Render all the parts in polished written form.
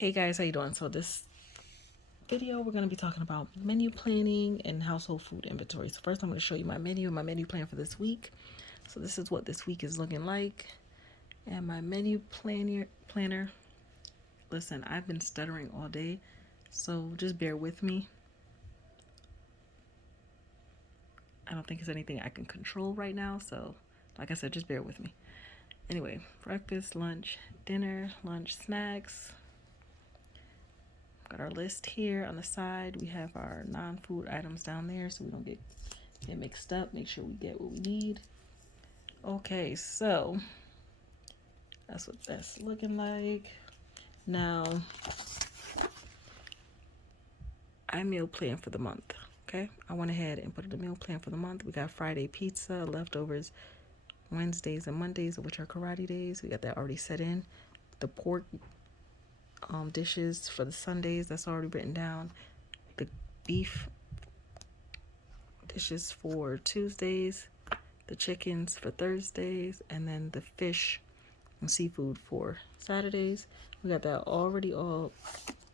Hey guys, how you doing? So this video we're going to be talking about menu planning and household food inventory. So first I'm going to show you my menu plan for this week. So this is what this week is looking like. And my menu planner. Listen, I've been stuttering all day, so just bear with me. I don't think it's anything I can control right now, so like I said, just bear with me. Anyway, breakfast, lunch, dinner, lunch, snacks. Got our list here on the side. We have our non-food items down there so we don't get mixed up. Make sure we get what we need. Okay, so that's what that's looking like. Now, I meal plan for the month. Okay, I went ahead and put the meal plan for the month. We got Friday pizza, leftovers, Wednesdays and Mondays, which are karate days. We got that already set in. The pork dishes for the Sundays, that's already written down. The beef dishes for Tuesdays, the chickens for Thursdays, and then the fish and seafood for Saturdays. We got that already all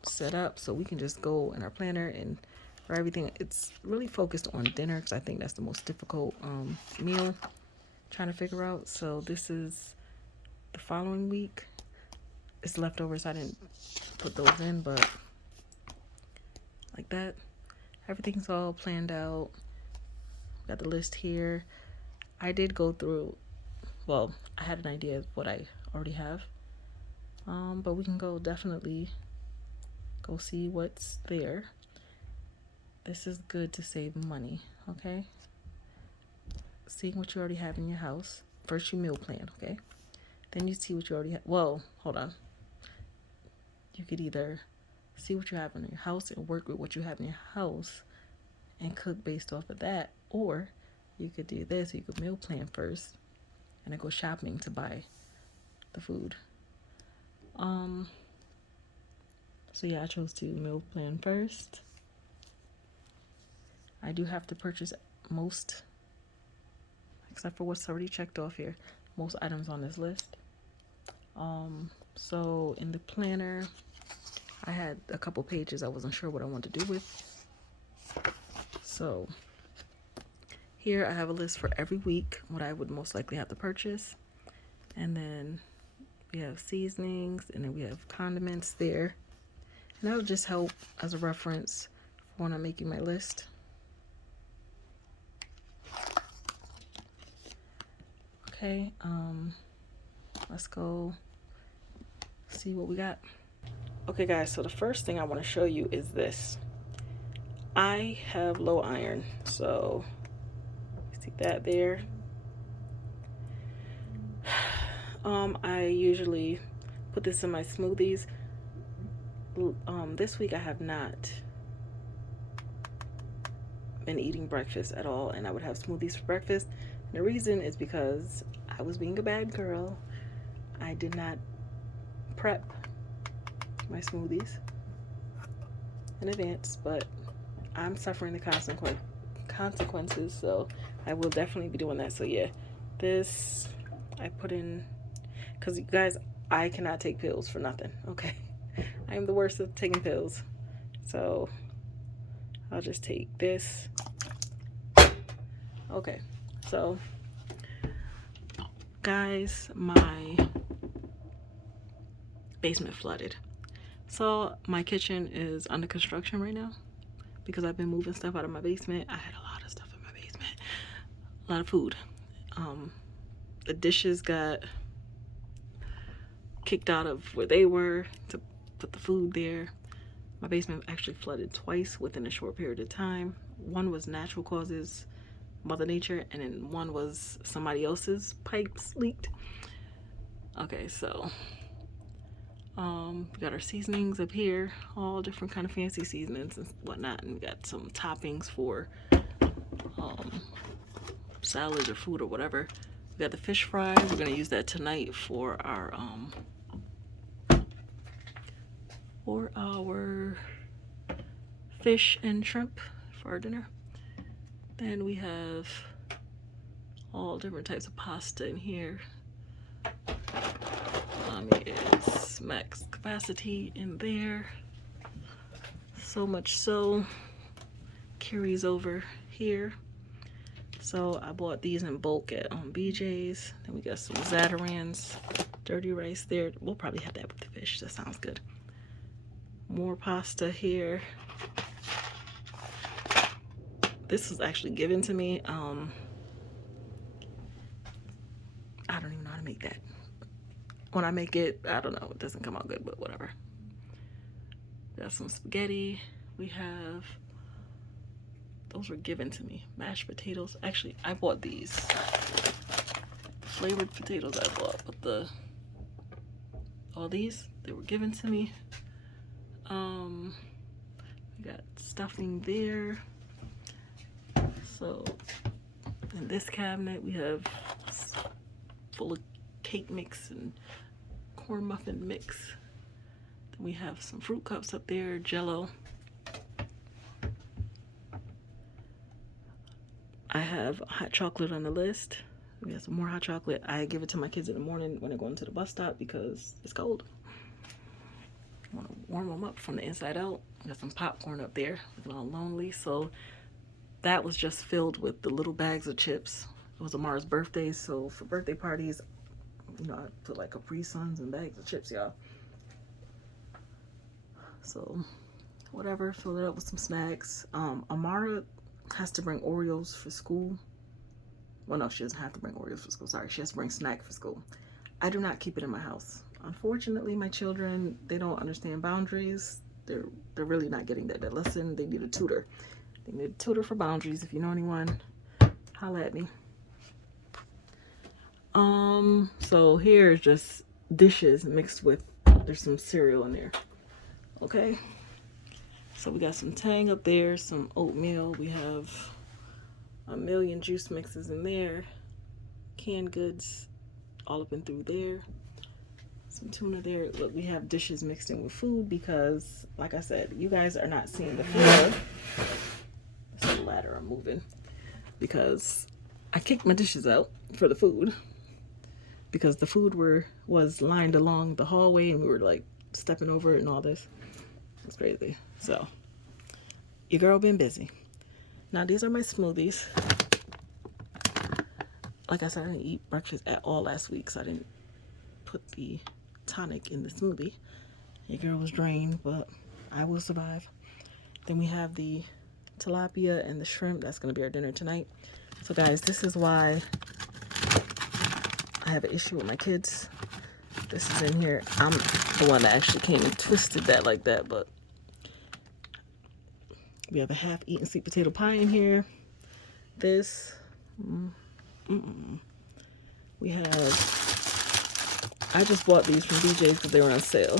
set up, so we can just go in our planner and for everything. It's really focused on dinner because I think that's the most difficult meal trying to figure out. So this is the following week. It's leftovers. I didn't put those in, but like that, everything's all planned out. Got the list here. I did go through, well, I had an idea of what I already have, but we can definitely go see what's there. This is good to save money, okay? Seeing what you already have in your house. First you meal plan, okay? Then you see what you already have. Well, hold on. You could either see what you have in your house and work with what you have in your house and cook based off of that, or you could do this. You could meal plan first and then go shopping to buy the food. So yeah, I chose to meal plan first. I do have to purchase most, except for what's already checked off here, most items on this list. So in the planner, I had a couple pages I wasn't sure what I wanted to do with. So here I have a list for every week, what I would most likely have to purchase. And then we have seasonings, and then we have condiments there. And that'll just help as a reference for when I'm making my list. Okay, let's go see what we got. Okay guys, so the first thing I want to show you is this. I have low iron, so see that there. I usually put this in my smoothies. This week I have not been eating breakfast at all, and I would have smoothies for breakfast. And the reason is because I was being a bad girl. I did not prep my smoothies in advance, but I'm suffering the consequences, so I will definitely be doing that. So yeah, this I put in because you guys, I cannot take pills for nothing, okay? I am the worst at taking pills, so I'll just take this. Okay, so guys, my basement flooded. So my kitchen is under construction right now because I've been moving stuff out of my basement. I had a lot of stuff in my basement, a lot of food. The dishes got kicked out of where they were to put the food there. My basement actually flooded twice within a short period of time. One was natural causes, Mother Nature, and then one was somebody else's pipes leaked. Okay, so we got our seasonings up here, all different kind of fancy seasonings and whatnot, and we got some toppings for salads or food or whatever. We got the fish fry. We're gonna use that tonight for our fish and shrimp for our dinner. Then we have all different types of pasta in here. It's It's max capacity in there. So much so carries over here. So I bought these in bulk at BJ's. Then we got some Zatarans, dirty rice there. We'll probably have that with the fish. That sounds good. More pasta here. This was actually given to me. I don't even know how to make that. When I make it, I don't know, it doesn't come out good, but whatever. Got some spaghetti. We have, those were given to me. Mashed potatoes. Actually, I bought these. The flavored potatoes I bought, but all these, they were given to me. We got stuffing there. So in this cabinet, we have full of cake mix and corn muffin mix. Then we have some fruit cups up there, Jello. I have hot chocolate on the list. We have some more hot chocolate. I give it to my kids in the morning when they're going to the bus stop because it's cold. I want to warm them up from the inside out. I got some popcorn up there, looking all lonely. So that was just filled with the little bags of chips. It was Amara's birthday, so for birthday parties, you know, I put like Capri Suns and bags of chips, y'all. So whatever, fill it up with some snacks. Amara has to bring Oreos for school. Well, no, she doesn't have to bring Oreos for school. Sorry, she has to bring snack for school. I do not keep it in my house. Unfortunately, my children, they don't understand boundaries. They're really not getting that lesson. They need a tutor. They need a tutor for boundaries. If you know anyone, holla at me. So here's just dishes mixed with, there's some cereal in there. Okay. So we got some Tang up there, some oatmeal. We have a million juice mixes in there. Canned goods all up and through there. Some tuna there. Look, we have dishes mixed in with food because, like I said, you guys are not seeing the floor. It's the ladder I'm moving because I kicked my dishes out for the food because the food was lined along the hallway and we were like stepping over it and all this. It's crazy. So your girl been busy. Now these are my smoothies. Like I said, I didn't eat breakfast at all last week, so I didn't put the tonic in the smoothie. Your girl was drained, but I will survive. Then we have the tilapia and the shrimp. That's going to be our dinner tonight. So guys, this is why I have an issue with my kids. This is in here. I'm the one that actually came and twisted that like that, but we have a half-eaten sweet potato pie in here. This, we have, I just bought these from BJ's because they were on sale.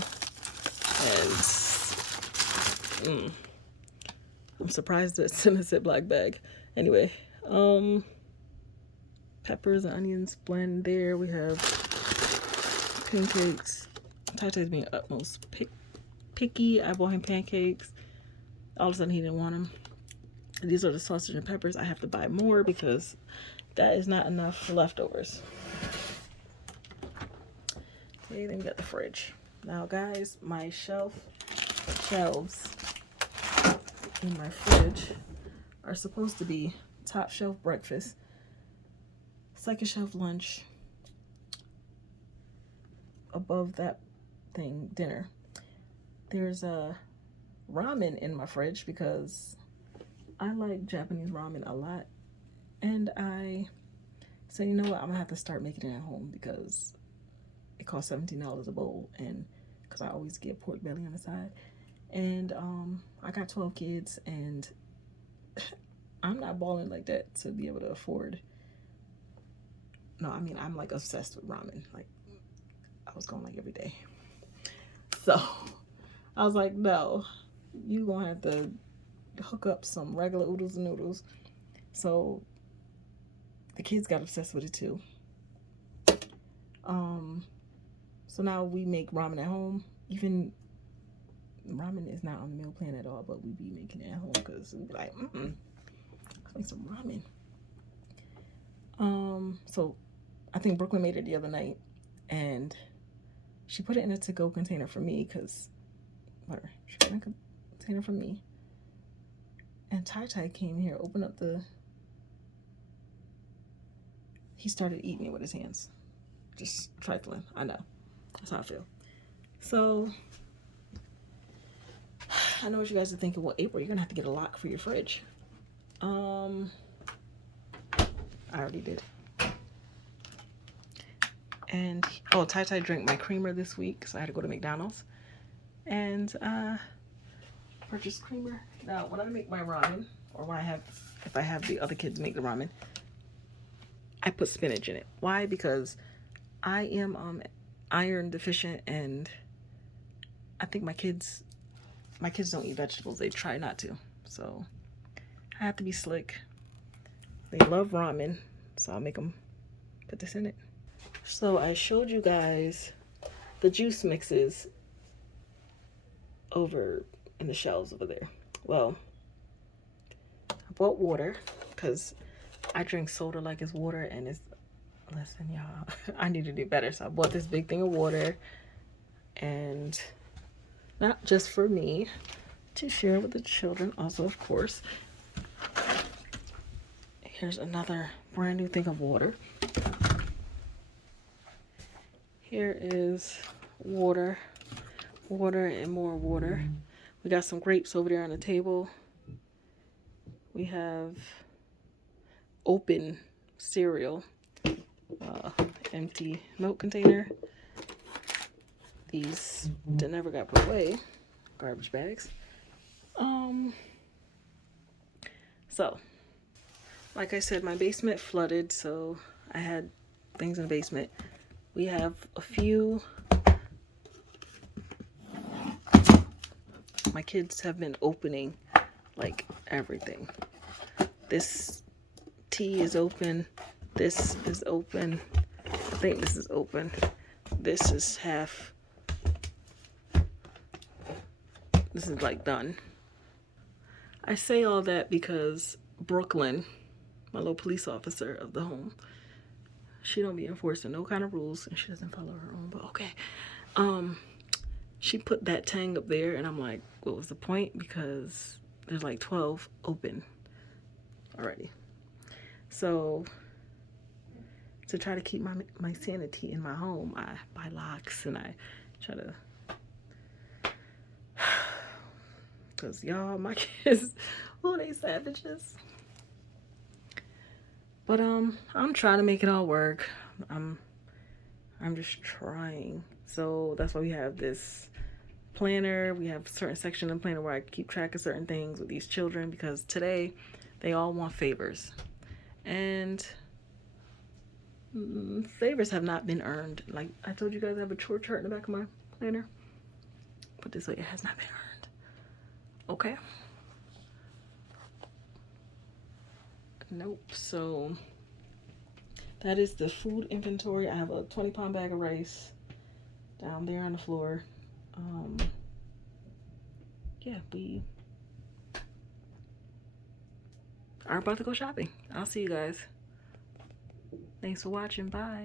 And I'm surprised that it's in a Ziploc bag. Anyway, peppers and onions blend there. We have pancakes. Tata's being utmost picky. I bought him pancakes. All of a sudden he didn't want them. And these are the sausage and peppers. I have to buy more because that is not enough for leftovers. Okay, then we got the fridge. Now guys, my shelves in my fridge are supposed to be top shelf breakfast, second shelf lunch, above that thing dinner. There's a ramen in my fridge because I like Japanese ramen a lot, and I said, you know what, I'm gonna have to start making it at home because it costs $17 a bowl, and because I always get pork belly on the side. And I got 12 kids, and I'm not balling like that to be able to afford. No, I mean, I'm like obsessed with ramen. Like, I was going like every day. So I was like, no, you gonna have to hook up some regular oodles and noodles. So the kids got obsessed with it too. So now we make ramen at home. Even ramen is not on the meal plan at all, but we be making it at home because we be like, let's make some ramen. So I think Brooklyn made it the other night, and She put it in a to-go container for me because, whatever. She put it in a container for me. And Tai came here, opened up he started eating it with his hands. Just trifling, I know. That's how I feel. So, I know what you guys are thinking. Well, April, you're gonna have to get a lock for your fridge. I already did. And Tai drank my creamer this week, so I had to go to McDonald's and purchase creamer. Now, when I make my ramen, or if I have the other kids make the ramen, I put spinach in it. Why? Because I am iron deficient, and I think my kids don't eat vegetables. They try not to, so I have to be slick. They love ramen, so I'll make them put this in it. So I showed you guys the juice mixes over in the shelves over there. Well, I bought water because I drink soda like it's water, and listen, y'all, I need to do better. So I bought this big thing of water, and not just for me, to share with the children also, of course. Here's another brand new thing of water. Here is water, and more water. We got some grapes over there on the table. We have open cereal, empty milk container. These that never got put away, garbage bags. So, like I said, my basement flooded, so I had things in the basement. We have a few. My kids have been opening like everything. This tea is open. This is open. I think this is open. This is half. This is like done. I say all that because Brooklyn, my little police officer of the home, she don't be enforcing no kind of rules, and she doesn't follow her own, but okay. She put that tang up there, and I'm like, what was the point? Because there's like 12 open already. So to try to keep my sanity in my home, I buy locks, and I try to, because y'all, my kids, oh, they savages. But I'm trying to make it all work. I'm just trying. So that's why we have this planner. We have a certain section of the planner where I keep track of certain things with these children, because today they all want favors, and favors have not been earned. Like I told you guys, I have a chore chart in the back of my planner, but this way it has not been earned. Okay. Nope. So that is the food inventory. I have a 20-pound bag of rice down there on the floor. Yeah, we are about to go shopping. I'll see you guys. Thanks for watching. Bye.